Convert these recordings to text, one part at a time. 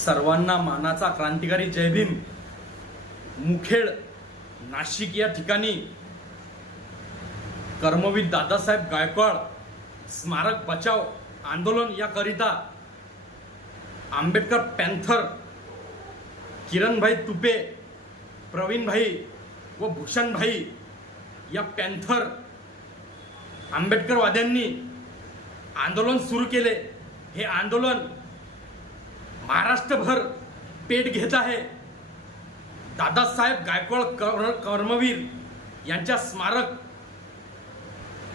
सर्वांना मानाचा क्रांतिकारी जय भीम मुखेड नाशिक या ठिकाणी. कर्मवीर दादासाहेब गायकवाड स्मारक बचाव आंदोलन याकरिता आंबेडकर पॅन्थर किरणभाई तुपे प्रवीणभाई व भूषणभाई या पॅन्थर आंबेडकरवाद्यांनी आंदोलन सुरू केले. हे आंदोलन महाराष्ट्रभर पेट घेत आहे. दादासाहेब गायकवाड कर कर्मवीर यांच्या स्मारक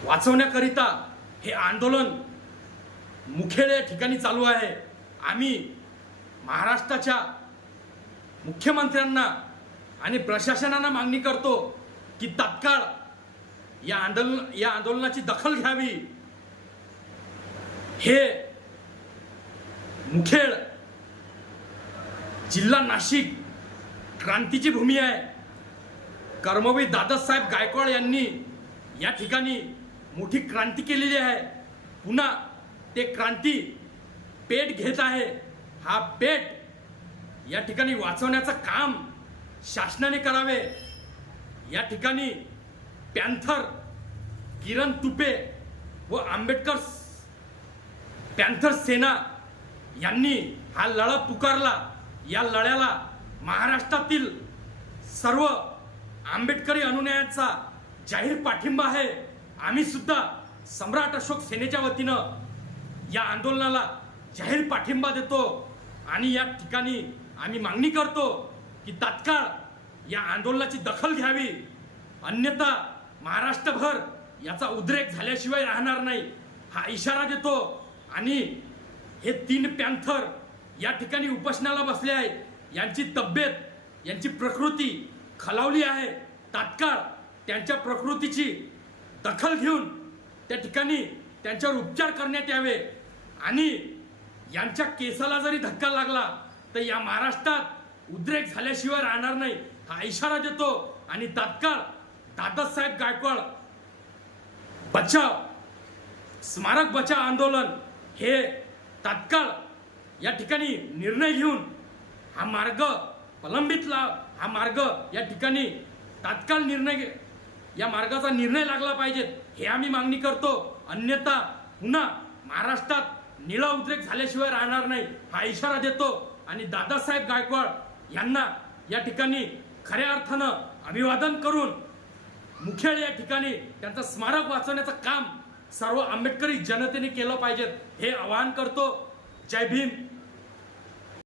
वाचवण्याकरिता हे आंदोलन मुखेड या ठिकाणी चालू आहे. आम्ही महाराष्ट्राच्या मुख्यमंत्र्यांना आणि प्रशासनाला मागणी करतो की तात्काळ या आंदोलन या आंदोलनाची दखल घ्यावी. हे मुखेड जिल्हा नाशिक क्रांतीची भूमी आहे. कर्मवीर दादासाहेब गायकवाड यांनी या ठिकाणी मोठी क्रांती केलेली आहे. पुन्हा ते क्रांती पेट घेत आहे. हा पेट या ठिकाणी वाचवण्याचं काम शासनाने करावे. या ठिकाणी पॅन्थर किरण तुपे व आंबेडकर पॅन्थर सेना यांनी हा लढा पुकारला. या लढ्याला महाराष्ट्रातील सर्व आंबेडकरी अनुयायांचा जाहीर पाठिंबा आहे. आम्ही सुद्धा सम्राट अशोक सेनेच्या वतीनं या आंदोलनाला जाहीर पाठिंबा देतो आणि या ठिकाणी आम्ही मागणी करतो की तात्काळ या आंदोलनाची दखल घ्यावी. अन्यथा महाराष्ट्रभर याचा उद्रेक झाल्याशिवाय राहणार नाही. हा इशारा देतो आणि हे तीन पॅन्थर या ठिकाणी उपोषणाला बसले आहेत यांची तब्येत यांची प्रकृती खालावली आहे. तात्काळ त्यांच्या प्रकृतीची दखल घेऊन त्या ठिकाणी त्यांच्यावर उपचार करण्यात यावे. आणि यांच्या केसाला जरी धक्का लागला तर या महाराष्ट्रात उद्रेक झाल्याशिवाय राहणार नाही हा इशारा देतो. आणि तात्काळ दादासाहेब गायकवाड बचाव स्मारक बचाव आंदोलन हे तात्काळ या ठिकाणी निर्णय घेऊन हा मार्ग प्रलंबित लाव हा मार्ग या ठिकाणी तात्काळ निर्णय घे- या मार्गाचा निर्णय लागला पाहिजे हे आम्ही मागणी करतो. अन्यथा पुन्हा महाराष्ट्रात निळा उद्रेक झाल्याशिवाय राहणार नाही हा इशारा देतो. आणि दादासाहेब गायकवाड यांना या ठिकाणी खऱ्या अर्थानं अभिवादन करून मुखेड या ठिकाणी त्यांचं स्मारक वाचवण्याचं काम सर्व आंबेडकरी जनतेने केलं पाहिजेत हे आवाहन करतो. जय भीम